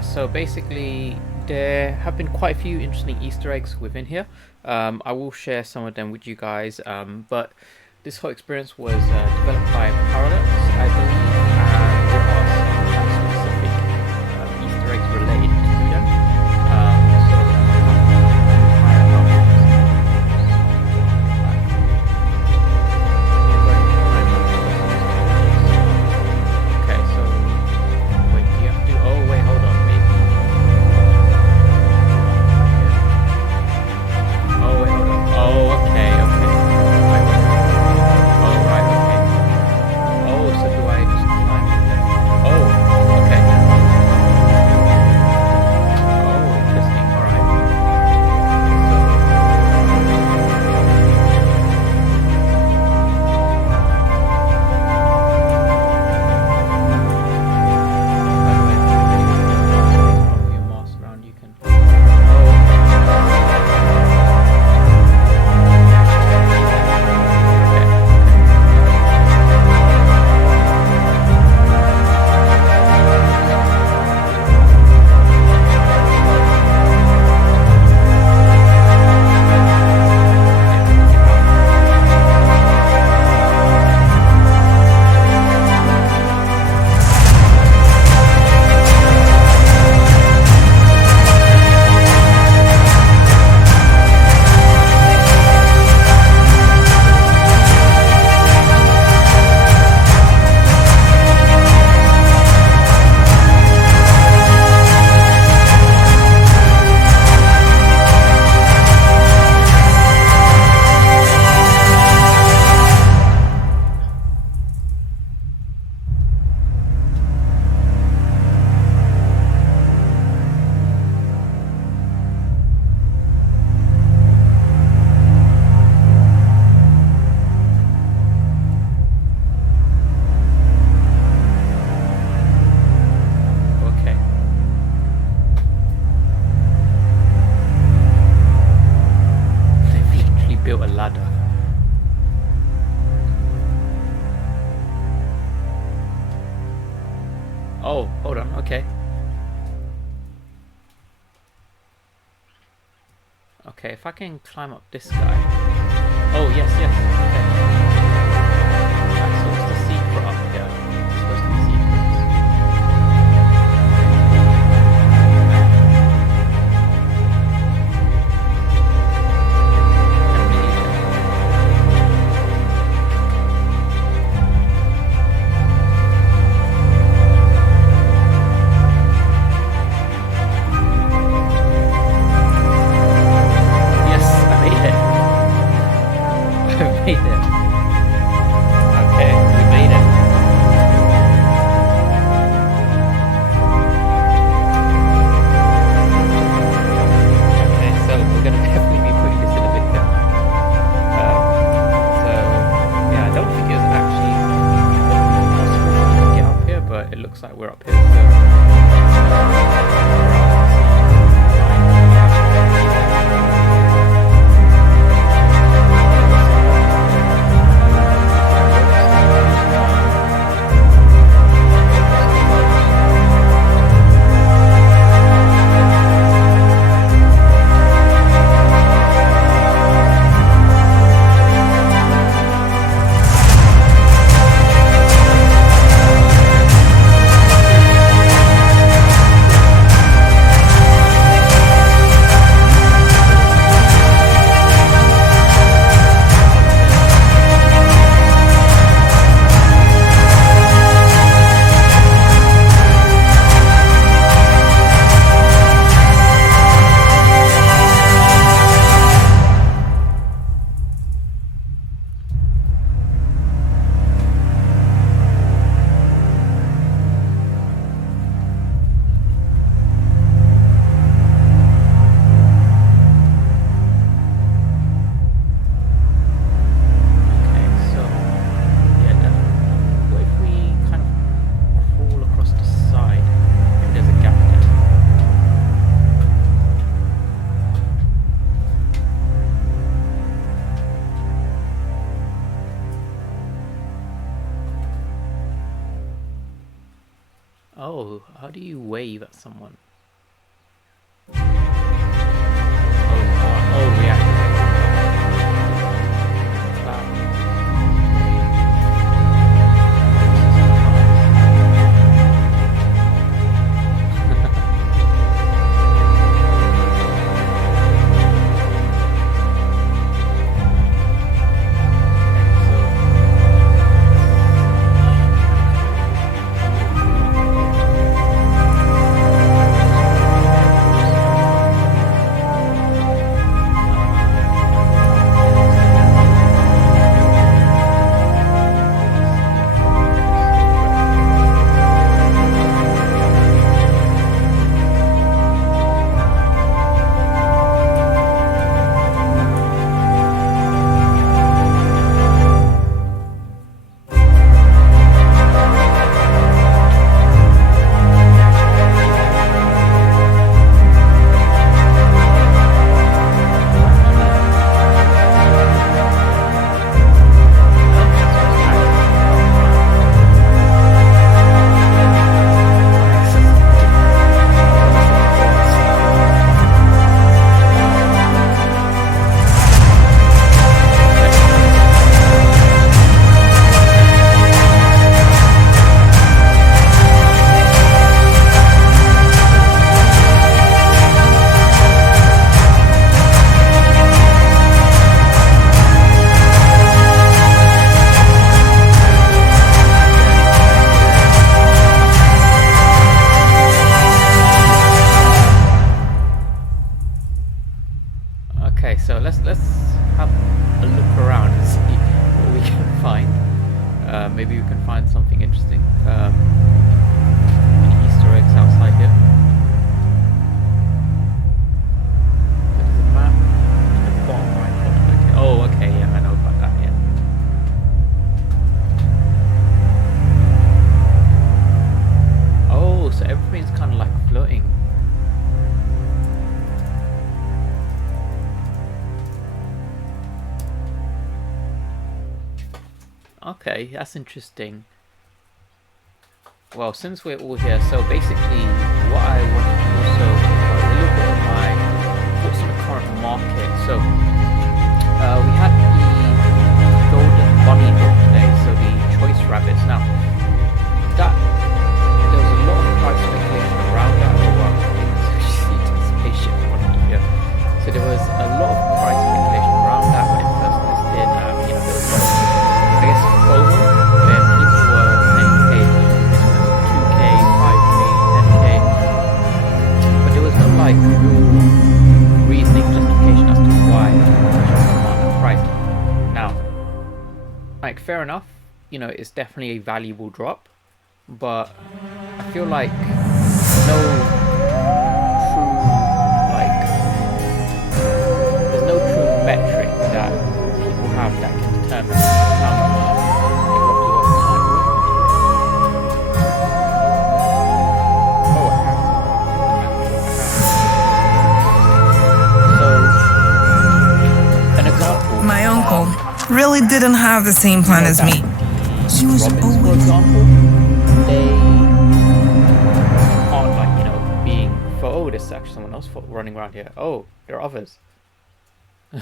yeah, so basically there have been quite a few interesting Easter eggs within here. I will share some of them with you guys, but this whole experience was developed by Paradox, I believe, and there are some specific Easter eggs related to them. Oh, hold on, okay. Okay, if I can climb up this guy. Oh, yes, yes, okay. Right, so what's the secret up here? It's supposed to be secrets. Like we're up here. Oh, how do you wave at someone? maybe we can find something interesting. Any Easter eggs outside here? There's a map in the bottom right corner. Okay. Oh, okay, yeah, I know about that, yeah. Oh, so everything's kind of like floating. Okay, that's interesting. Well, since we're all here, so basically what I wanted to also talk about a little bit of my thoughts on the current market. So we had the golden bunny drop today, so the choice rabbits. Now that there was a lot of price speculation around that. Oh wow, actually a spaceship on here. So there was a lot of price speculation around that when it first listed. You know, there was a lot of, I guess, FOMO, where people were saying, hey, it's 2k, 5k, 10k, but there was no like real reasoning justification as to why such a amount of price. Now, like, fair enough, you know, it's definitely a valuable drop, but I feel like no true, like, there's no true metric that people have that can determine how much my uncle really didn't have the same plan as me. He was Robins, always... for example, they aren't like, you know, being for, oh, there's actually someone else running around here. Oh, there are others. Oh,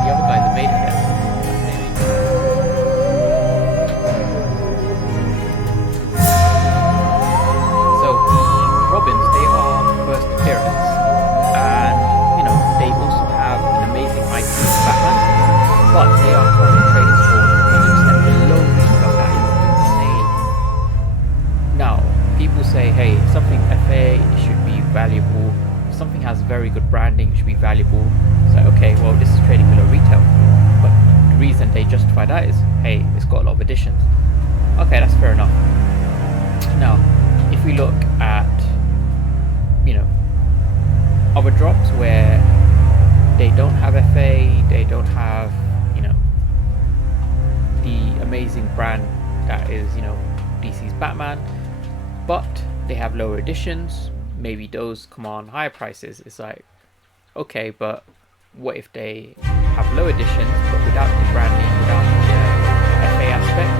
the other guys have made it here. So the Robins, they are first appearance, and you know, they also have an amazing IP in Batman, but they are currently trading for 20% below retail. That is insane. Now, people say, hey, something FA, it should be valuable. If something has very good branding, it should be valuable. So okay, well, this is trading below retail, but the reason they justify that is, hey, it's got a lot of additions. Okay, that's fair enough. Now, if we look at, you know, other drops where they don't have FA, they don't have, you know, the amazing brand that is, you know, DC's Batman, but they have lower editions, maybe those command higher prices. It's like, okay, but what if they have low editions but without the branding, without the FA aspect?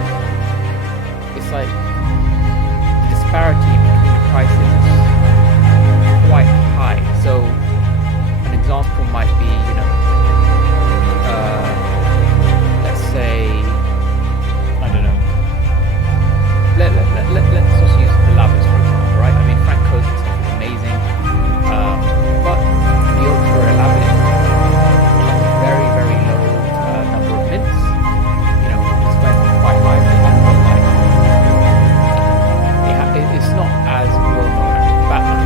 It's like the disparity between the prices is quite high. So an example might be, you know, let's say, I don't know, let's just use the Lavas for example, right? I mean, Frank Cozy stuff is amazing, but the ultra elaborate very, very low number of mints. You know, it's quite high, but like, it's not as well known as Batman.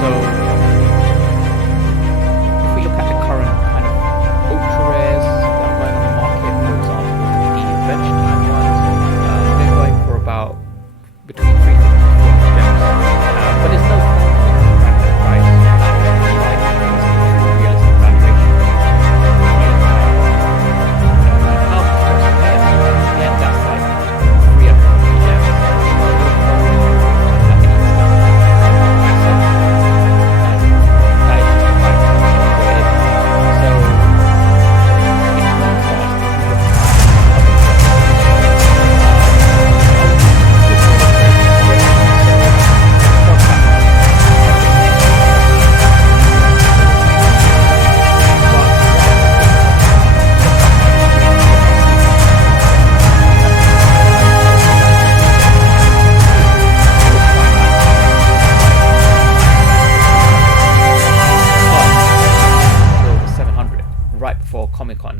So if we look at the current kind of ultra rares that are going on the market, for example, the Adventure Time ones, they're going for about between 350 and 400 gems. But there's no point in random price. Like, realistic valuation. How much does it pay? Yeah, that's like 350 gems.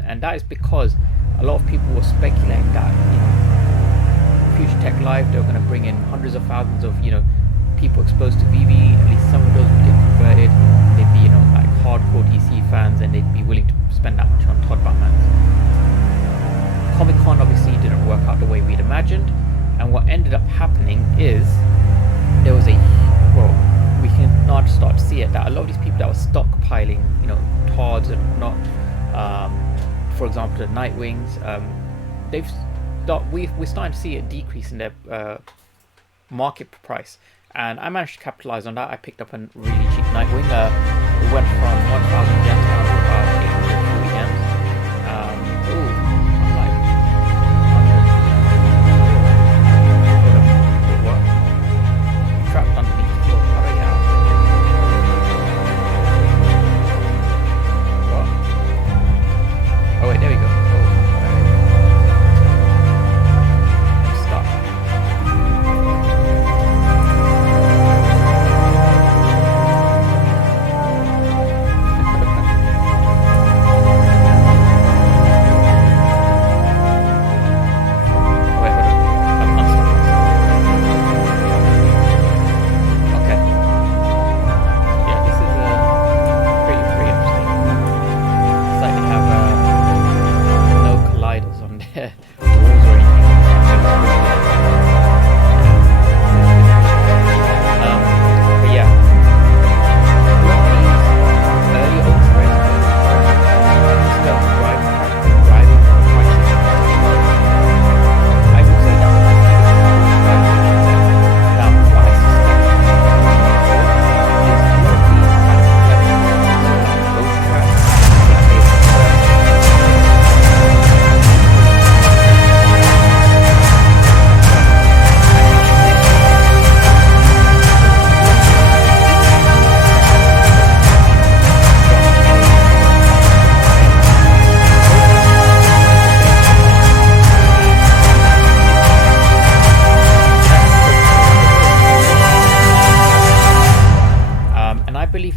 And that is because a lot of people were speculating that, you know, Future Tech Live, they were going to bring in hundreds of thousands of, you know, people exposed to VeVe. At least some of those would get converted. They'd be, you know, like hardcore DC fans, and they'd be willing to spend that much on Todd Batmans. Comic Con obviously didn't work out the way we'd imagined, and what ended up happening is there was we can now start to see it, that a lot of these people that were stockpiling, Todds and whatnot, for example the Nightwings, we're starting to see a decrease in their market price, and I managed to capitalize on that. I picked up a really cheap Nightwing. It went from 1,000 gems down to about 840 gems. I'm like 100. What? Trapped underneath the floor. How do I get out? What? Oh wait, there we go.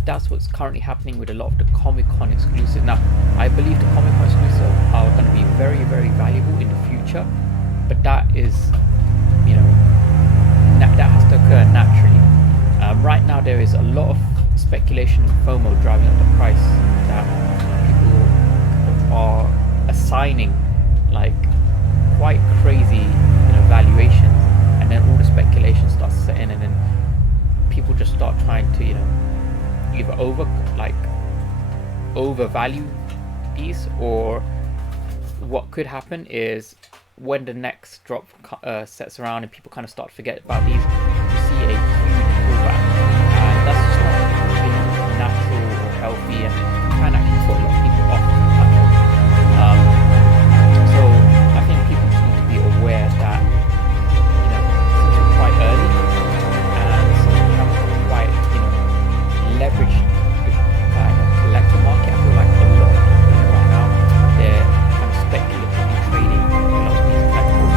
That's what's currently happening with a lot of the Comic-Con exclusives. Now, I believe the Comic-Con exclusives are going to be very, very valuable in the future, but that is, that has to occur naturally. Right now, there is a lot of speculation and FOMO driving up the price, that people are assigning like quite crazy, valuations, and then all the speculation starts to set in, and then people just start trying to, either overvalue these, or what could happen is when the next drop sets around and people kind of start to forget about these, you see a huge pullback, and that's just not natural or healthy, and can actually put a lot of people off the platform. So I think people just need to be aware that since we're quite early and since we have quite leverage the kind of collector market, I feel like a lot of people right now, they're kind of speculatively trading a lot of these collectibles.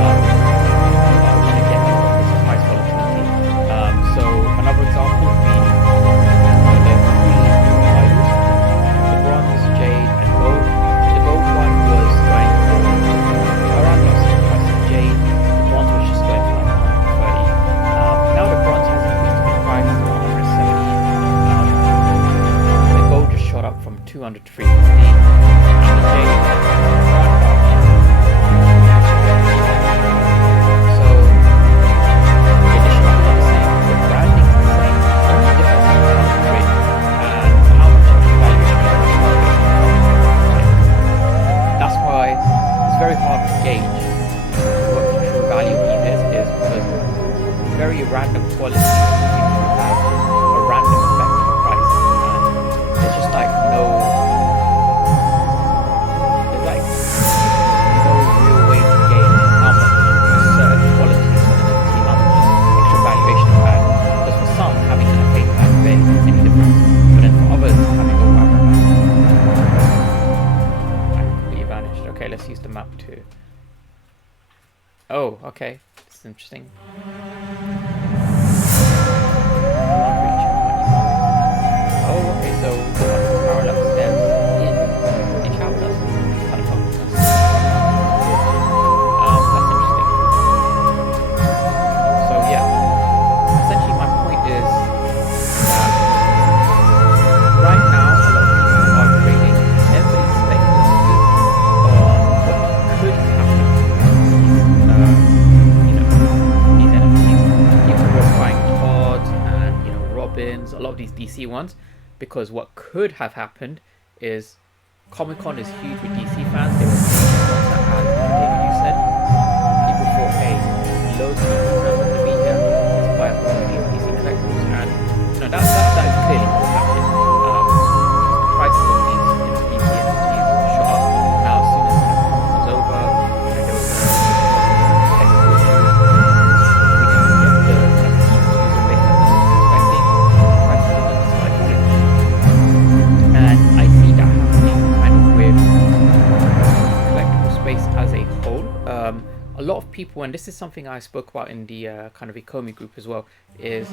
I want to get a lot of this price volatility. So another example would be the three idols, the bronze, jade, and gold. The gold one was going for around the same price as jade. The bronze was just going for like 130. Now the bronze has increased in price to 170. The gold just shot up from 200 to 350, and the jade around about 350. So the additional is the same, the branding is the same, the only difference is the country rate and how much valuation you have. That's why it's very hard to gauge what the true value of these is because very random quality will have a random effect on the price, and there's just like no real way to gauge how much a certain quality is going to see, how much extra valuation it had. Because for some, having an opaque tag barely makes any difference, but then for others, having all that completely vanished. Okay, let's use the map too. Oh, okay, this is interesting. Oh, okay, so parallel steps in Calculus. Kind of fun. That's interesting. So yeah, essentially my point is that right now a lot of people are trading ones, because what could have happened is Comic-Con is huge with DC fans. They were as David, you said, people thought, hey, loads of DC fans are going to be here, let's buy up all of these DC collectibles, and that is clearly what happened. The prices of these DC NFTs shot up. Now, as soon as Comic-Con's over, there was a technical issue. We didn't get the user base that we were expecting. Prices of them slightly. And I see that happening kind of with collectible space as a whole. A lot of people, and this is something I spoke about in the kind of Ecomi group as well, is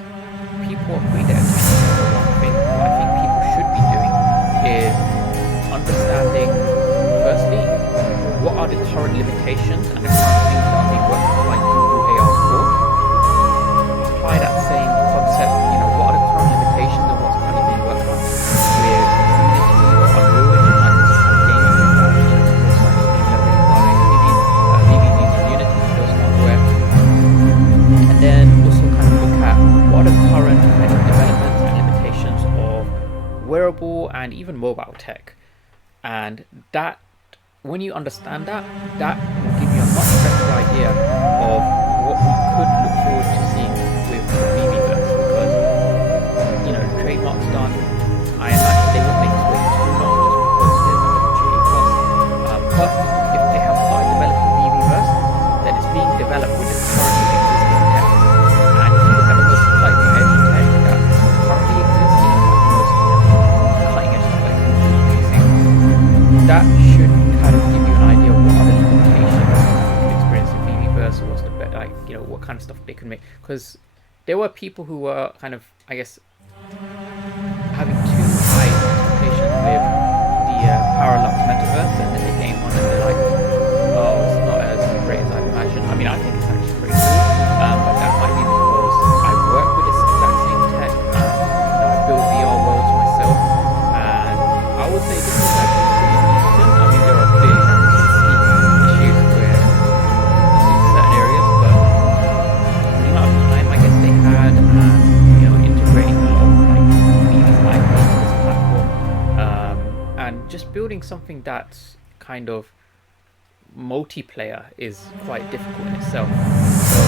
people are putting their attention on the wrong thing. What I think people should be doing is understanding, firstly, what are the current limitations and the current things that are being worked on, like Google AR4. Apply that same concept, what are the current limitations and what's currently being worked on with Unity or Unreal Engine, like this kind of game engine that most likely being leveraged by VeVe using Unity for those who aren't aware. And then also kind of look at what are the current kind of developments and limitations of wearable and even mobile tech. And that, when you understand that, that will give you a much better idea of what we could look forward to seeing with the VeVeVerse, because the trademark's done. I imagine they won't make us wait too long just because there's an opportunity cost. But if they have started developing VeVeVerse, then it's being developed with the currently existing tech. And if you look at the most cutting edge tech that currently exists, like the most cutting edge stuff like Google is using, that should kind of give you an idea of what other limitations you can experience in VeVeVerse, or what's the better, what kind of stuff they can make. Because there were people who were kind of, I guess, having too high expectations with the Parallax metaverse, and then they came on and they're like, oh, it's not as great as I imagined. I mean, I think it's actually pretty cool, but that might be because I work with this exact same tech. I build VR worlds myself, and I would say this is actually pretty decent. I mean, there are clearly issues where in certain areas, but the amount of time I guess they had, integrating a lot of VeVe's IP into this platform, and just building something that's kind of multiplayer is quite difficult in itself. So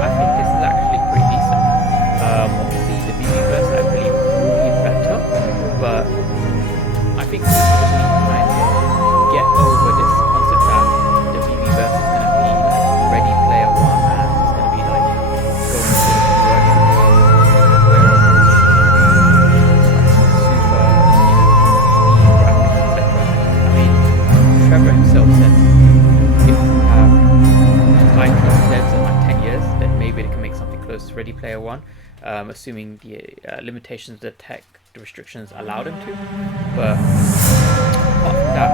I think this is actually pretty decent. Obviously the VeVeVerse I believe will be better, but I think people just need to kind of get over this concept that the VeVeVerse is going to be like Ready Player One, and it's going to be like going to the virtual world, wearables, super, Steam graphics, etc. I mean, Trevor himself said if we have IP devs in like 10 years, then maybe they can make something close to Ready Player One, assuming the limitations of the tech, the restrictions allow them to. But apart from that,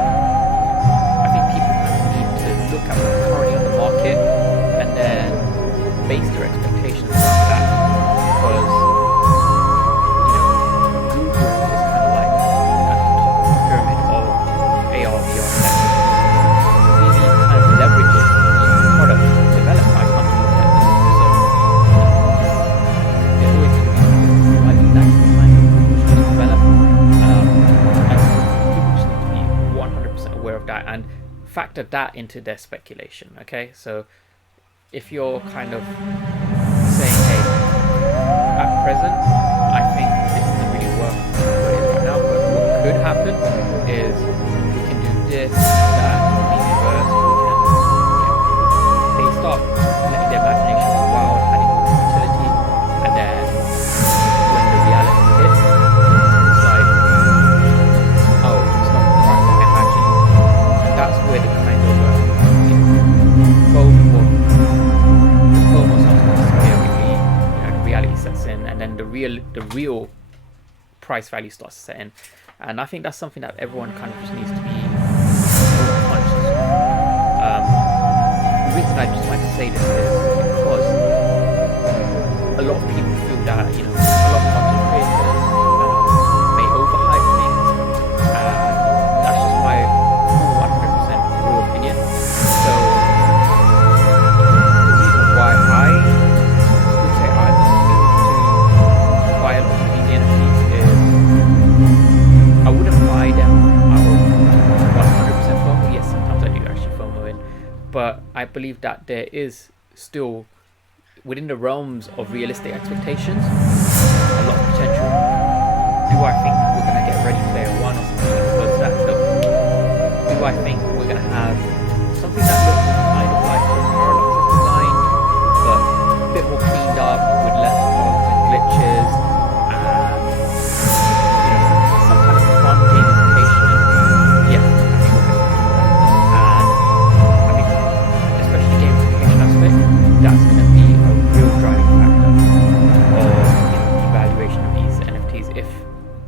I think people kind of need to look at what's currently on the market and then base their expectations around that, because Google is kind of like at the top of the pyramid of AR VR tech. VeVe kind of leverages the products developed by companies like Google, so they're always going to be slightly lagging behind what Google's just developed, and people just need to be 100% aware of that and factor that into their speculation. Okay, so if you're kind of saying, hey, at present I think this isn't really worth what it is right now, but what could happen is we can do this, that, VeVeVerse, we can, they start letting their imagination run wild, adding all this utility, and then when the reality hits, it's like, oh, it's not quite what I imagined, and that's where the kind of the FOMO starts to disappear, really, the reality sets in, and then the real price value starts to set in. And I think that's something that everyone kind of just needs to be more conscious of. The reason I just like to say this is because a lot of people feel that, a lot of content creators may overhype things, and that's just my full 100% real opinion. So the reason why I would say I'm looking to buy a lot of VeVe NFTs is but I believe that there is still, within the realms of realistic expectations, a lot of potential. Do I think we're going to get Ready Player One or something close to that? No. Do I think we're going to have something that looks kind of like what Paradox has designed, but a bit more cleaned up with less bugs and glitches, and some kind of fun gamification? Yes, I think we're going to have that. And I think, especially the gamification aspect, that's going to be a real driving factor of evaluation of these NFTs. If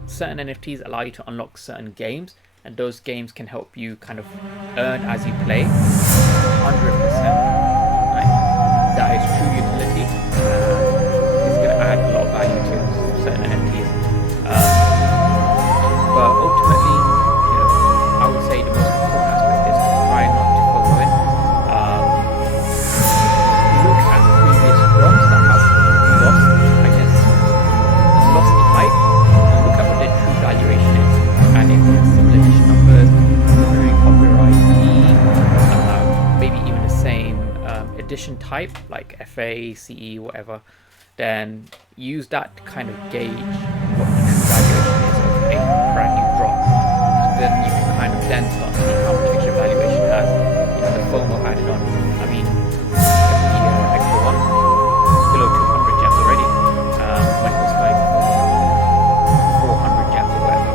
certain NFTs allow you to unlock certain games, and those games can help you kind of earn as you play, 100%, like, that is true utility. It's going to add a lot of value to certain NFTs. But ultimately, I would say the most important aspect is to try not to FOMO it. Look at previous drops that have lost the hype, and look at what their true valuation is. And if they have similar edition numbers, similar copyright key, maybe even the same edition type, like FA, CE, whatever, then use that to kind of gauge what the true valuation is of a brand new drop. So then you can kind of then start to see how much extra valuation has, the FOMO added on. I mean, the extra one, below 200 gems already, when it was going for 400 gems or whatever.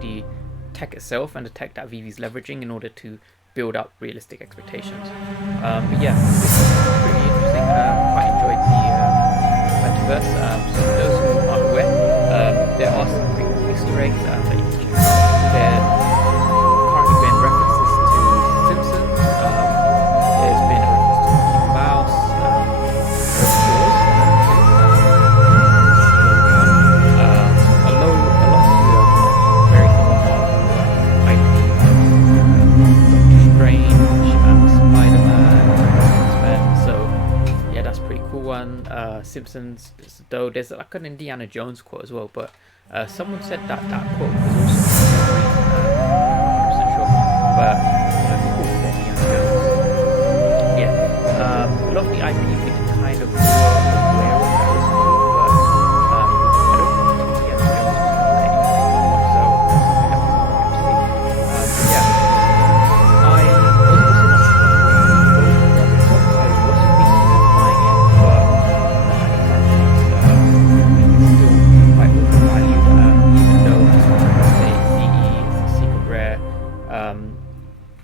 The tech itself and the tech that VeVe's leveraging in order to build up realistic expectations. But yeah, this is pretty interesting. Quite enjoyed the metaverse. So for those who aren't aware, there are some pretty cool Easter eggs that you can check out. There currently been references to Simpsons. There's been a reference to Mickey Mouse. Simpsons, though there's like an Indiana Jones quote as well, but someone said that quote was also I'm not 100% sure, but the quote was Indiana Jones. Yeah, a lot of the IP we can kind of aware of that as well, but I don't think Indiana Jones was on anything, so that's something that we will get to see. But yeah, I was also not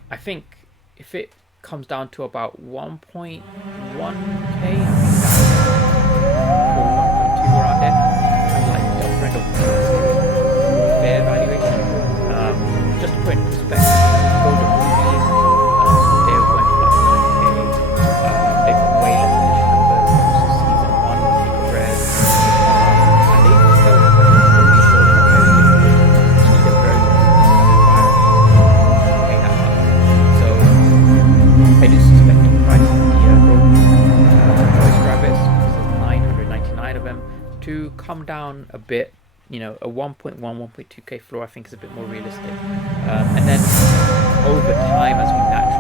I think if it comes down to about 1.1k, I think that's or 1.2 around there. That's kind of like the upper end of fair valuation. Just to put in perspective, go to movies, they were going for like 9k. They've got way less edition numbers. Also season 1 Secret Rares, and they still slowly very liquid. You need a very I do suspect the price of the choice rabbits, because there's 999 of them, to come down a bit. A 1.1, 1.2k floor I think is a bit more realistic. And then over time, as we naturally